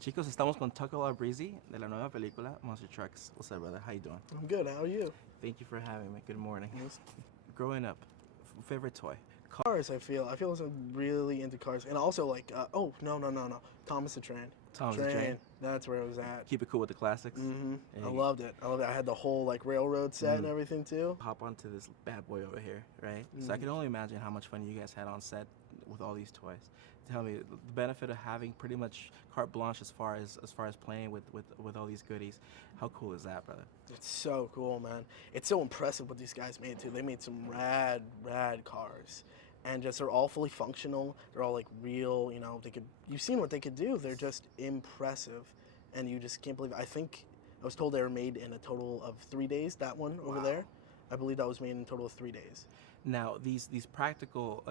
Chicos, estamos con Tucker Albrizzi de la nueva película Monster Trucks. What's up, brother? How you doing? I'm good. How are you? Thank you for having me. Good morning. Yes. Growing up, favorite toy? Cars. I feel I'm really into cars, and also like oh no. Thomas the Train. Thomas the Train. That's where I was at. Keep it cool with the classics. I loved it. I had the whole like railroad set and everything too. Hop onto this bad boy over here, right? So I can only imagine how much fun you guys had on set with all these toys. Tell me the benefit of having pretty much carte blanche as far as playing with all these goodies. How cool is that, brother? It's so cool, man. It's so impressive what these guys made too. They made some rad cars. And just they're all fully functional. They're all like real, you know, you've seen what they could do. They're just impressive. And you just can't believe it. I was told they were made in a total of 3 days, that one over there. I believe that was made in a total of 3 days. Now, these practical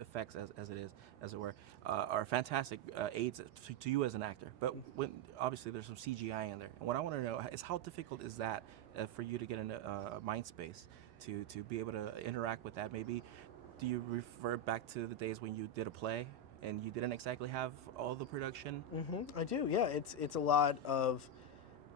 effects, as it were, are fantastic aids to you as an actor. But obviously there's some CGI in there. And what I want to know is how difficult is that for you to get in a mind space to be able to interact with that? Maybe do you refer back to the days when you did a play and you didn't exactly have all the production? I do, yeah. It's a lot of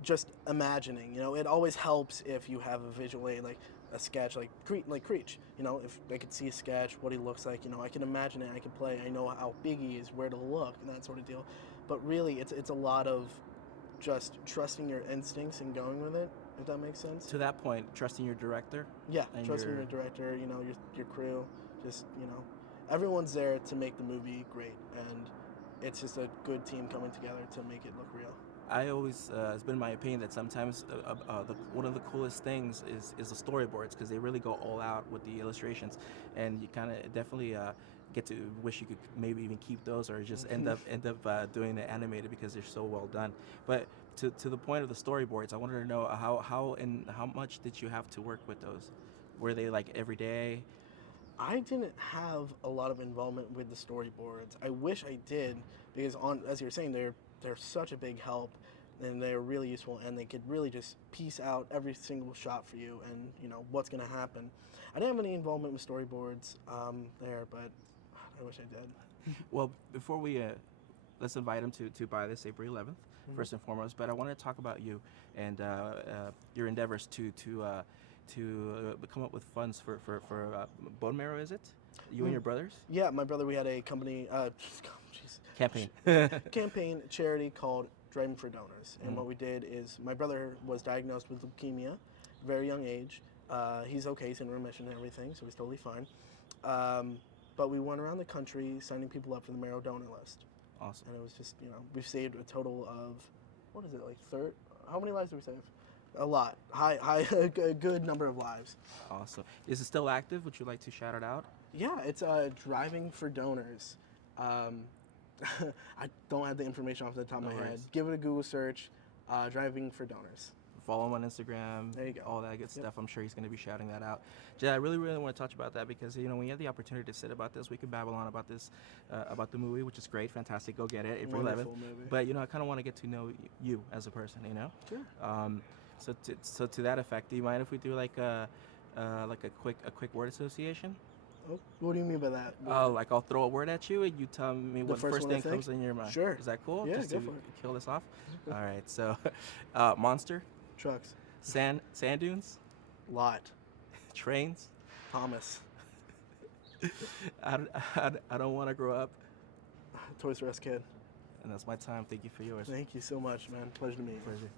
just imagining. You know, it always helps if you have a visual aid, like a sketch, like Creech. You know, if I could see a sketch, what he looks like, you know, I can imagine it, I can play, I know how big he is, where to look, and that sort of deal. But really, it's a lot of just trusting your instincts and going with it, if that makes sense. To that point, trusting your director? Yeah, trusting your director, you know, your crew, just, you know, everyone's there to make the movie great, and it's just a good team coming together to make it look real. I always, it's been my opinion that sometimes one of the coolest things is the storyboards, because they really go all out with the illustrations, and you kind of definitely get to wish you could maybe even keep those, or just end up doing the animated because they're so well done. But to the point of the storyboards, I wanted to know how much did you have to work with those? Were they like every day? I didn't have a lot of involvement with the storyboards. I wish I did, because as you're saying, they're such a big help, and they're really useful, and they could really just piece out every single shot for you, and you know what's going to happen. I didn't have any involvement with storyboards there, but I wish I did. Well, before we let's invite them to buy this April 11th, first and foremost. But I want to talk about you and your endeavors to come up with funds for bone marrow. Is it you and your brothers? Yeah, my brother. We had a company campaign charity called Driving for Donors, and what we did is my brother was diagnosed with leukemia, very young age. He's okay, he's in remission and everything, so he's totally fine. But we went around the country signing people up for the marrow donor list. Awesome. And it was just, you know, we've saved a total of, what is it, like how many lives did we save? A lot. A good number of lives. Awesome. Is it still active? Would you like to shout it out? Yeah, it's Driving for Donors. I don't have the information off the top of my head. Give it a Google search, Driving for Donors. Follow him on Instagram. There you go. All that good stuff. I'm sure he's going to be shouting that out. Jay, I really want to touch about that, because you know when you have the opportunity to sit about this, we could babble on about this, about the movie, which is great, fantastic. Go get it, April 11th. Movie. But you know, I kind of want to get to know you as a person. You know. Sure. So to that effect, do you mind if we do like a quick word association? Oh, what do you mean by that? Like I'll throw a word at you and you tell me what the first thing comes in your mind. Sure. Is that cool? Yeah, Just go to for it. kill this off? All right. So, monster, Trucks. sand dunes, Lot. trains. Thomas. I don't want to grow up. Toys R Us kid. And that's my time. Thank you for yours. Thank you so much, man. Pleasure to meet you. Pleasure.